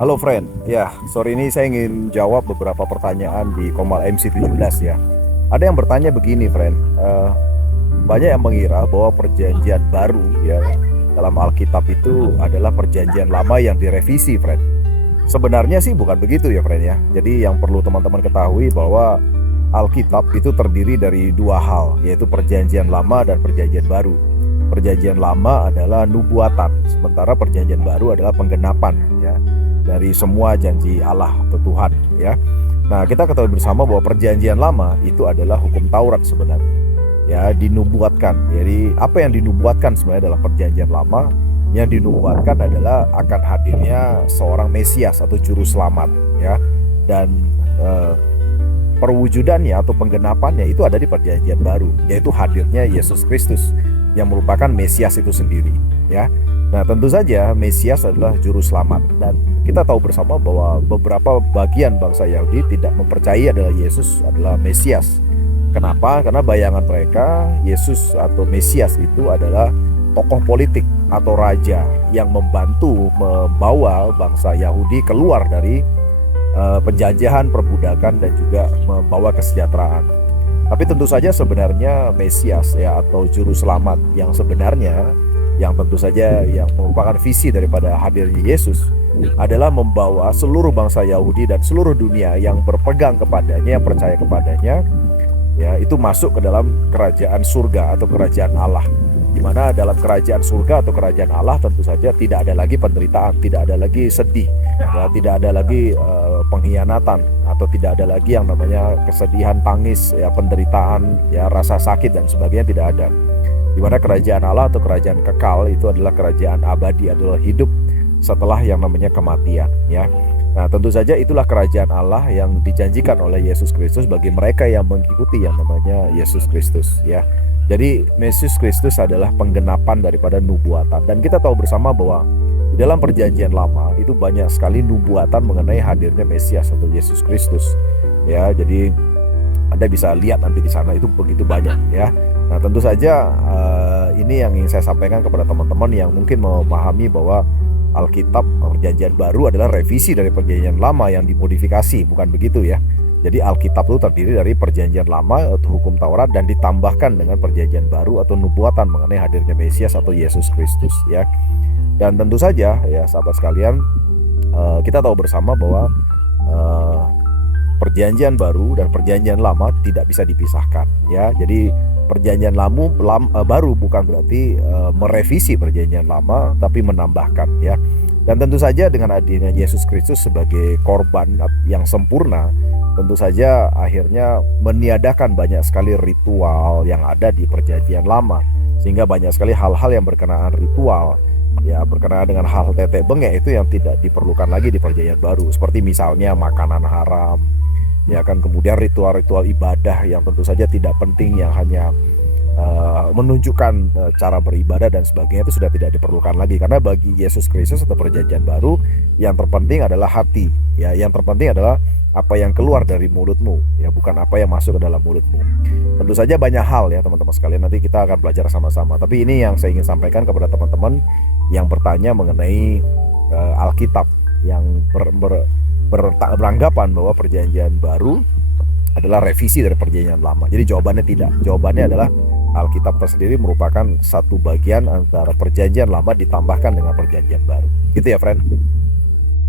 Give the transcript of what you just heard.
Halo friend, ya sore ini saya ingin jawab beberapa pertanyaan di Komal MC17 ya. Ada yang bertanya begini friend, banyak yang mengira bahwa perjanjian baru ya dalam Alkitab itu adalah perjanjian lama yang direvisi friend. Sebenarnya sih bukan begitu ya friend ya. Jadi yang perlu teman-teman ketahui bahwa Alkitab itu terdiri dari dua hal, yaitu perjanjian lama dan perjanjian baru. Perjanjian lama adalah nubuatan, sementara perjanjian baru adalah penggenapan ya dari semua janji Allah atau Tuhan ya. Nah, kita ketahui bersama bahwa perjanjian lama itu adalah hukum Taurat sebenarnya. Ya, dinubuatkan. Jadi, apa yang dinubuatkan sebenarnya dalam perjanjian lama? Yang dinubuatkan adalah akan hadirnya seorang Mesias atau juru selamat ya. Dan perwujudannya atau penggenapannya itu ada di perjanjian baru, yaitu hadirnya Yesus Kristus yang merupakan Mesias itu sendiri ya. Nah, tentu saja Mesias adalah juru selamat, dan kita tahu bersama bahwa beberapa bagian bangsa Yahudi tidak mempercayai adalah Yesus adalah Mesias. Kenapa? Karena bayangan mereka Yesus atau Mesias itu adalah tokoh politik atau raja yang membantu membawa bangsa Yahudi keluar dari penjajahan, perbudakan, dan juga membawa kesejahteraan. Tapi tentu saja sebenarnya Mesias ya atau juru selamat yang sebenarnya, yang tentu saja yang merupakan visi daripada hadirnya Yesus adalah membawa seluruh bangsa Yahudi dan seluruh dunia yang berpegang kepadanya, yang percaya kepadanya ya, itu masuk ke dalam kerajaan surga atau kerajaan Allah, di mana dalam kerajaan surga atau kerajaan Allah tentu saja tidak ada lagi penderitaan, tidak ada lagi sedih ya, tidak ada lagi pengkhianatan, atau tidak ada lagi yang namanya kesedihan, tangis ya, penderitaan ya, rasa sakit dan sebagainya tidak ada. Di mana kerajaan Allah atau kerajaan kekal itu adalah kerajaan abadi, adalah hidup setelah yang namanya kematian ya. Nah, tentu saja itulah kerajaan Allah yang dijanjikan oleh Yesus Kristus bagi mereka yang mengikuti yang namanya Yesus Kristus ya. Jadi Yesus Kristus adalah penggenapan daripada nubuatan, dan kita tahu bersama bahwa di dalam perjanjian lama itu banyak sekali nubuatan mengenai hadirnya Mesias atau Yesus Kristus ya. Jadi Anda bisa lihat nanti di sana itu begitu banyak ya. Nah, tentu saja ini yang ingin saya sampaikan kepada teman-teman yang mungkin memahami bahwa Alkitab perjanjian baru adalah revisi dari perjanjian lama yang dimodifikasi, bukan begitu ya. Jadi Alkitab itu terdiri dari perjanjian lama atau hukum Taurat dan ditambahkan dengan perjanjian baru atau nubuatan mengenai hadirnya Mesias atau Yesus Kristus ya. Dan tentu saja ya sahabat sekalian, kita tahu bersama bahwa perjanjian baru dan perjanjian lama tidak bisa dipisahkan ya. Jadi perjanjian baru bukan berarti merevisi perjanjian lama, tapi menambahkan ya. Dan tentu saja dengan adanya Yesus Kristus sebagai korban yang sempurna, tentu saja akhirnya meniadakan banyak sekali ritual yang ada di perjanjian lama, sehingga banyak sekali hal-hal yang berkenaan ritual ya, berkenaan dengan hal tetek bengek itu yang tidak diperlukan lagi di perjanjian baru, seperti misalnya makanan haram ya kan, kemudian ritual-ritual ibadah yang tentu saja tidak penting, yang hanya menunjukkan cara beribadah dan sebagainya, itu sudah tidak diperlukan lagi. Karena bagi Yesus Kristus atau perjanjian baru, yang terpenting adalah hati ya, yang terpenting adalah apa yang keluar dari mulutmu ya, bukan apa yang masuk ke dalam mulutmu. Tentu saja banyak hal ya teman-teman sekalian, nanti kita akan belajar sama-sama. Tapi ini yang saya ingin sampaikan kepada teman-teman yang bertanya mengenai Alkitab, yang beranggapan bahwa perjanjian baru adalah revisi dari perjanjian lama. Jadi jawabannya tidak. Jawabannya adalah Alkitab tersendiri merupakan satu bagian antara perjanjian lama ditambahkan dengan perjanjian baru. Gitu ya friend.